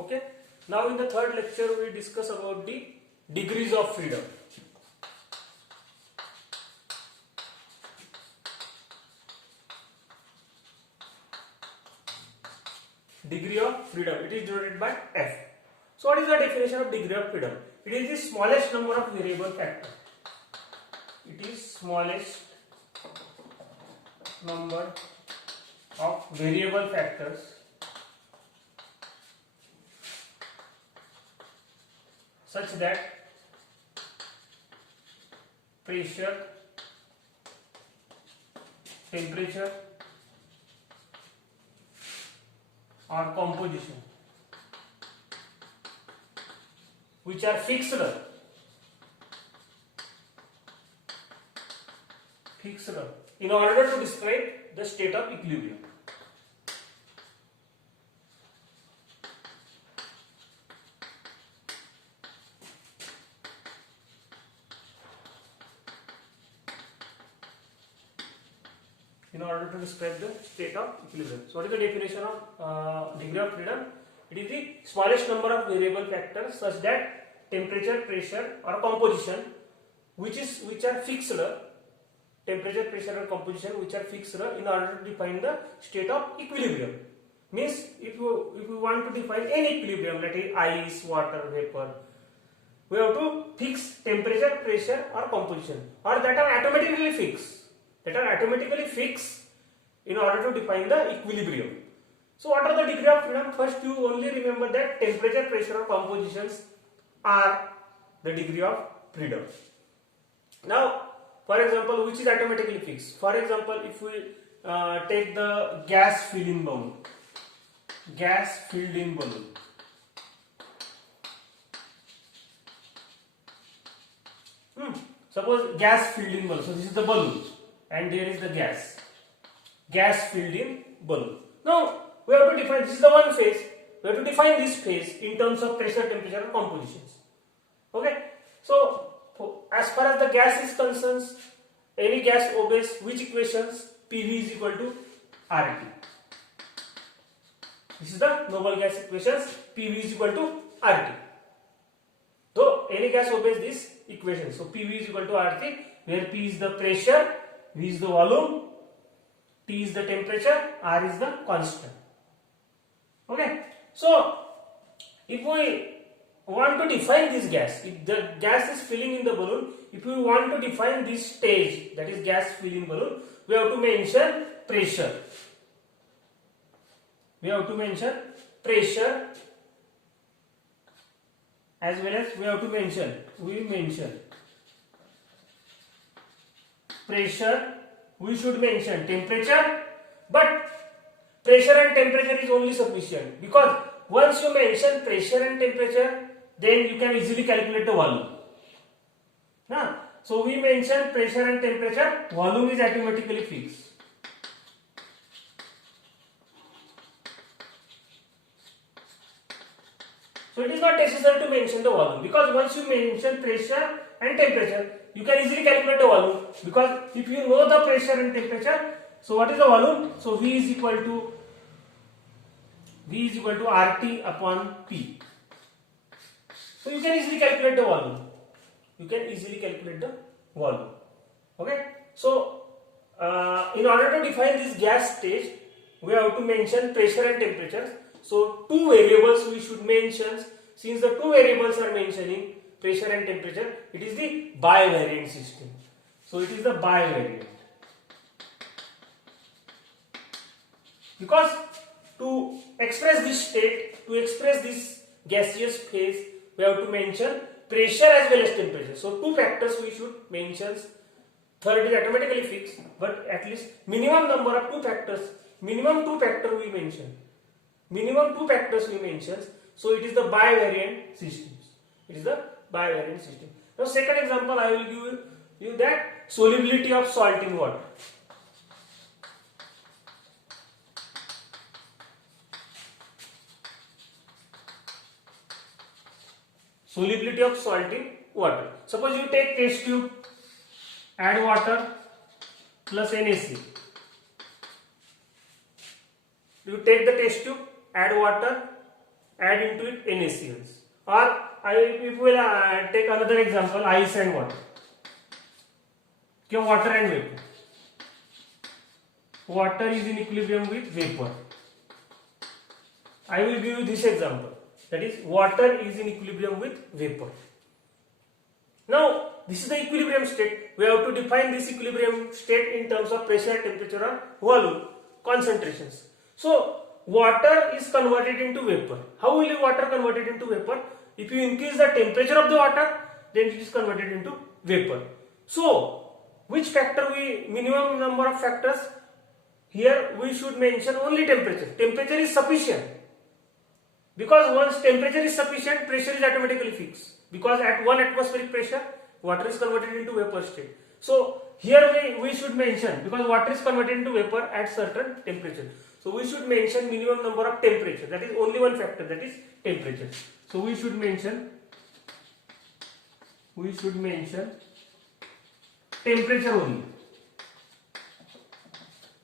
Okay. Now in the third lecture we discuss about the degrees of freedom. Degree of freedom. It is denoted by F. So what is the definition of degree of freedom? It is the smallest number of variable factors. It is smallest number of variable factors such that pressure, temperature or composition which are fixed in order to describe the state of equilibrium. In order to describe the state of equilibrium. So what is the definition of degree of freedom? It is the smallest number of variable factors such that temperature, pressure or composition which are fixed, temperature, pressure or composition which are fixed in order to define the state of equilibrium. Means if you want to define any equilibrium, that is ice, water, vapor, we have to fix temperature, pressure or composition, or that are automatically fixed. In order to define the equilibrium. So what are the degree of freedom? First you only remember that temperature, pressure or compositions are the degree of freedom. Now for example, which is automatically fixed? For example, if we take the gas filled in balloon. Suppose gas filled in balloon. So this is the balloon and there is the gas filled in balloon. Now we have to define, this is the one phase, we have to define this phase in terms of pressure, temperature and compositions. Okay, so as far as the gas is concerned, any gas obeys which equations? PV is equal to RT. This is the noble gas equations, PV is equal to RT. So any gas obeys this equation. So PV is equal to RT, where P is the pressure, V is the volume, T is the temperature, R is the constant. Okay. So if we want to define this gas, if the gas is filling in the balloon, if we want to define this stage, that is gas filling balloon, we have to mention pressure. As well as we mention pressure, we should mention temperature, but pressure and temperature is only sufficient, because once you mention pressure and temperature, then you can easily calculate the volume. So we mention pressure and temperature, volume is automatically fixed. So it is not necessary to mention the volume, because once you mention pressure and temperature, you can easily calculate the volume, because if you know the pressure and temperature, so what is the volume? So V is equal to RT upon P. So you can easily calculate the volume. Okay. So in order to define this gas stage, we have to mention pressure and temperature. So two variables we should mention. Since the two variables are mentioning pressure and temperature, it is the bivariant system. So it is the bivariant. Because to express this state, to express this gaseous phase, we have to mention pressure as well as temperature. So two factors we should mention. Third is automatically fixed, but at least minimum number of two factors. Minimum two factors we mention. So it is the bivariant system. Now second example I will give you that solubility of salt in water. Solubility of salt in water. Suppose you take test tube, add water plus NaC. You take the test tube, add water add into it NaCls. Or if we will take another example, ice and water. Okay, water and vapor. Water is in equilibrium with vapor. I will give you this example. That is, water is in equilibrium with vapor. Now, this is the equilibrium state. We have to define this equilibrium state in terms of pressure, temperature, or volume, concentrations. So, water is converted into vapor. How will water converted into vapor? If you increase the temperature of the water, then it is converted into vapor. So, which factor minimum number of factors? Here we should mention only temperature. Temperature is sufficient. Because once temperature is sufficient, pressure is automatically fixed. Because at 1 atmospheric pressure, water is converted into vapor state. So here we should mention, because water is converted into vapor at certain temperature. So we should mention minimum number of temperature. That is only one factor, that is temperature. So we should mention temperature only.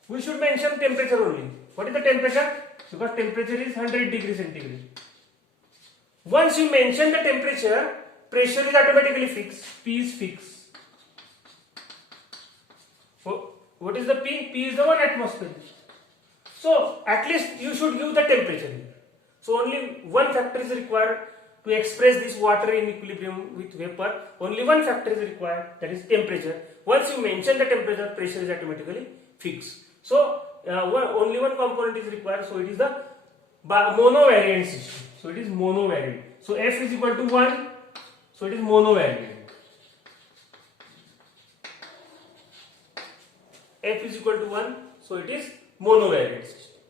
We should mention temperature only. What is the temperature? Because temperature is 100 degrees centigrade. Once you mention the temperature, pressure is automatically fixed. P is fixed. What is the P? P is the 1 atmosphere. So at least you should give the temperature here. So only one factor is required to express this water in equilibrium with vapor. Only one factor is required, that is temperature. Once you mention the temperature, pressure is automatically fixed. So only one component is required. So it is the monovariant system. So it is monovariant. So F is equal to 1. So it is monovariant. F is equal to 1. So it is monovariant system.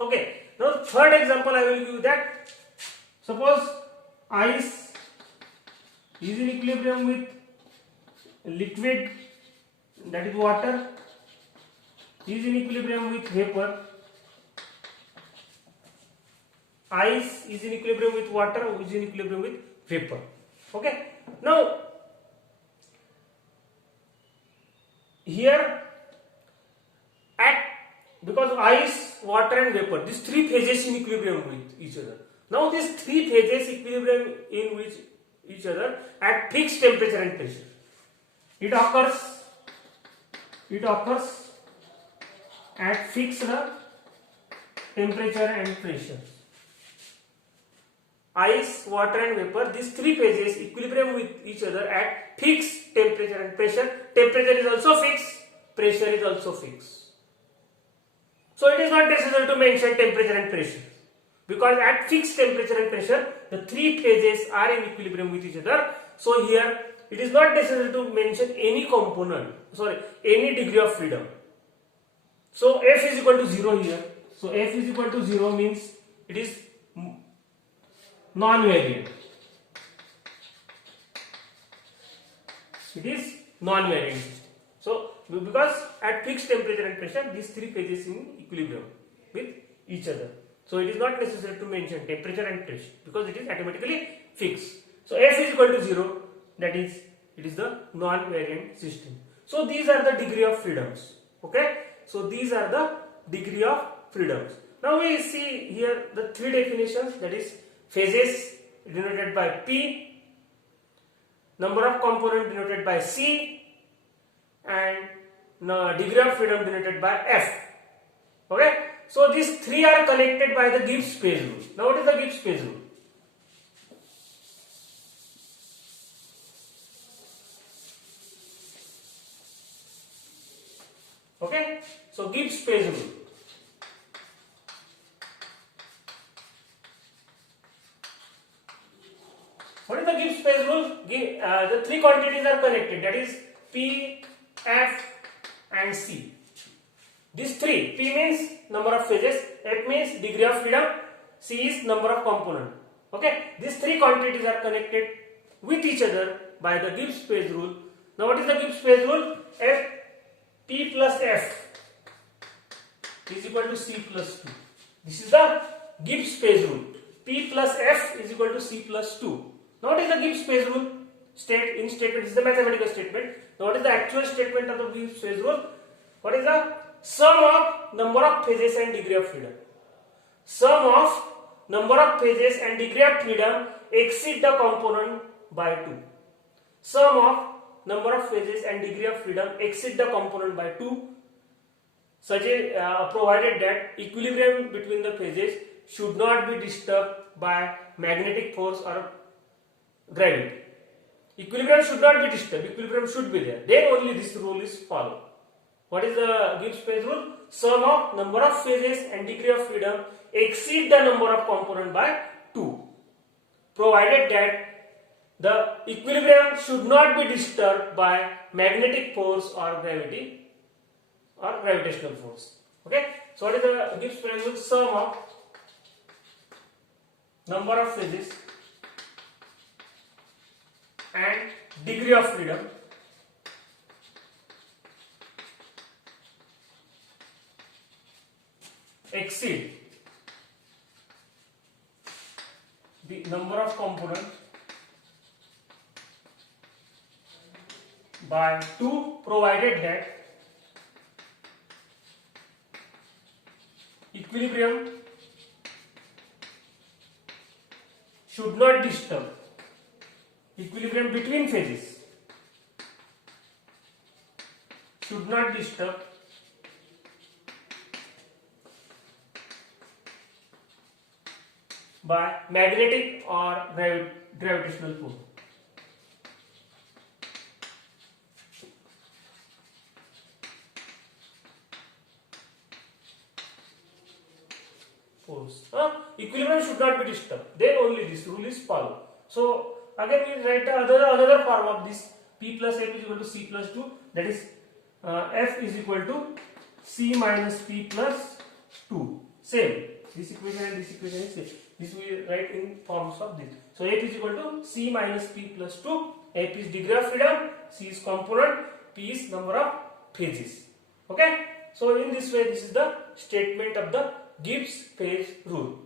Okay. Now third example I will give you that. Suppose ice is in equilibrium with liquid, that is water, is in equilibrium with vapor. Ice is in equilibrium with water, is in equilibrium with vapor. Okay. Now here because ice, water and vapor, these three phases in equilibrium with each other. Now these three phases equilibrium in with each other at fixed temperature and pressure. It occurs at fixed temperature and pressure. Ice, water and vapor, these three phases equilibrium with each other at fixed temperature and pressure. Temperature is also fixed, pressure is also fixed. So it is not necessary to mention temperature and pressure, because at fixed temperature and pressure, the three phases are in equilibrium with each other. So here it is not necessary to mention any any degree of freedom. So F is equal to 0 here. So F is equal to 0 means it is non-variant. It is non-variant. So because at fixed temperature and pressure, these three phases in equilibrium with each other. So it is not necessary to mention temperature and pressure, because it is automatically fixed. So F is equal to 0, that is, it is the non-variant system. So these are the degree of freedoms. Okay. So these are the degree of freedoms. Now we see here the three definitions, that is phases denoted by P, number of components denoted by C, and degree of freedom denoted by F. Okay. So these three are connected by the Gibbs phase rule. Now what is the Gibbs phase rule? Okay. So Gibbs phase rule. What is the Gibbs phase rule? The three quantities are connected, that is P, F and C. These three, P means number of phases, F means degree of freedom, C is number of component. Okay, these three quantities are connected with each other by the Gibbs phase rule. Now what is the Gibbs phase rule? F, P plus F is equal to C plus 2. This is the Gibbs phase rule. P plus F is equal to C plus 2. Now what is the Gibbs phase rule? Statement is the mathematical statement. Now what is the actual statement of the Gibbs phase rule? What is the sum of number of phases and degree of freedom? Sum of number of phases and degree of freedom exceed the component by 2. Sum of number of phases and degree of freedom exceed the component by 2, provided that equilibrium between the phases should not be disturbed by magnetic force or gravity. Equilibrium should not be disturbed, equilibrium should be there. Then only this rule is followed. What is the Gibbs phase rule? Sum of number of phases and degree of freedom exceed the number of component by 2, provided that the equilibrium should not be disturbed by magnetic force or gravity or gravitational force. Okay, so what is the Gibbs phase rule? Sum of number of phases and degree of freedom exceed the number of components by 2, provided that equilibrium should not disturb equilibrium between phases should not disturb by magnetic or gravitational force. Equilibrium should not be disturbed. Then only this rule is followed. So again we write another form of this. P plus F is equal to C plus 2. That is F is equal to C minus P plus 2. Same. This equation and this equation is same. This we write in forms of this. So F is equal to C minus P plus 2. F is degree of freedom. C is component. P is number of phases. Okay. So in this way, this is the statement of the Gibbs phase rule.